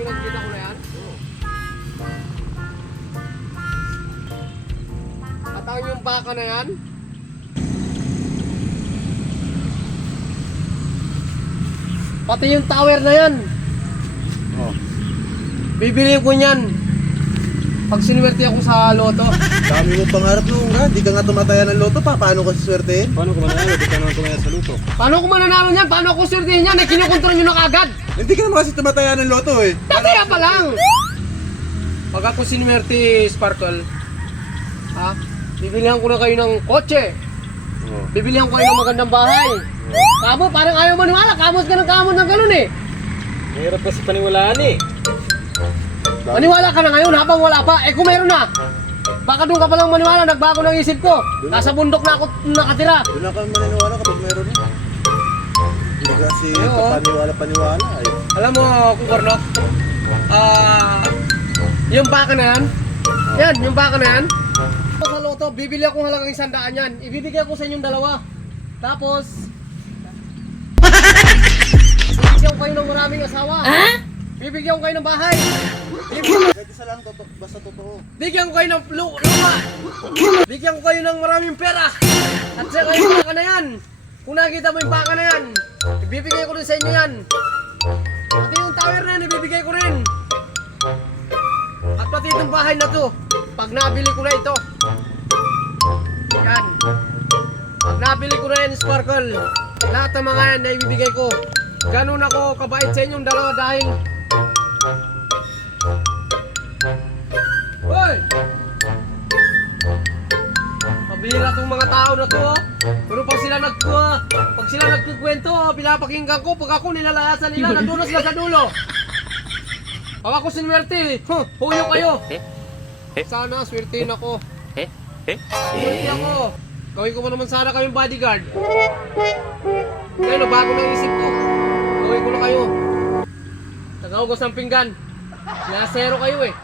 yung nakikita ko na yan? At ang yung baka na yan? Pati yung tower na yan. Oh. Bibili ko niyan. Pag sinuwerte ako sa loto. Dami mo pangarap nung nga, di ka nga tumataya ng loto pa, paano ka siswertein? Paano ko mananalo? Di ka naman tumaya sa luto. Paano ko mananalo niyan? Paano ako swertihin niyan? Kinukontrol nyo na kagad. Hindi ka naman kasi tumataya ng loto eh. Tataya pa lang. Pag ako sinuwerte, Sparkle, ha? Bibilihan ko na kayo ng kotse. Oh. Bibilihan ko kayo ng magandang bahay. Kamo, parang ayaw maniwala. Kamot ka ng kamot ng ganun eh. Mahirap kasi paniwalaan eh. Maniwala ka na ngayon habang wala pa. Eh kung meron na, baka doon ka palang maniwala. Nagbago ng isip ko. Nasa bundok na ako nakatira. Doon na ka maniniwala kapag meron na. Hindi kasi Oo. paniwala-paniwala eh. Alam mo, Kukorno, yung baka na yan, yan, yung baka na yan, sa loto, bibili akong halagang 100 yan. Ibibigay ko sa inyong dalawa. Tapos, bibigyan ko kayo ng maraming asawa. Bibigyan ko kayo ng bahay. Kahit isa lang, basta totoo. Bigyan ko kayo ng lupa. Bigyan ko kayo ng maraming pera. At saka yung baka na yan. Kung nakikita mo yung baka na yan, ibibigay ko rin sa inyo yan. Pati yung tower na yan, ibibigay ko rin. At pati itong bahay na to, pag nabili ko na ito. Yan. Pag nabili ko na yan, Sparkle, lahat ng mga yan na ibibigay ko. Ganun ako kabait sa inyong dalawa dahil... Hoy! Pabihira tong mga tao na to, oh. Pero pag sila nagkukwento, pinapakinggan ko. Pag ako nilalayasan nila, nandun sila sa dulo. Pag ako sinwerte, huyo kayo. Sana swertein ako. Swerte ako. Gawin ko pa naman sana kayong bodyguard. Ngayon, bago na isip ko. Gawin ko na kayo. Tagahugas ng pinggan. Kaya zero kayo eh.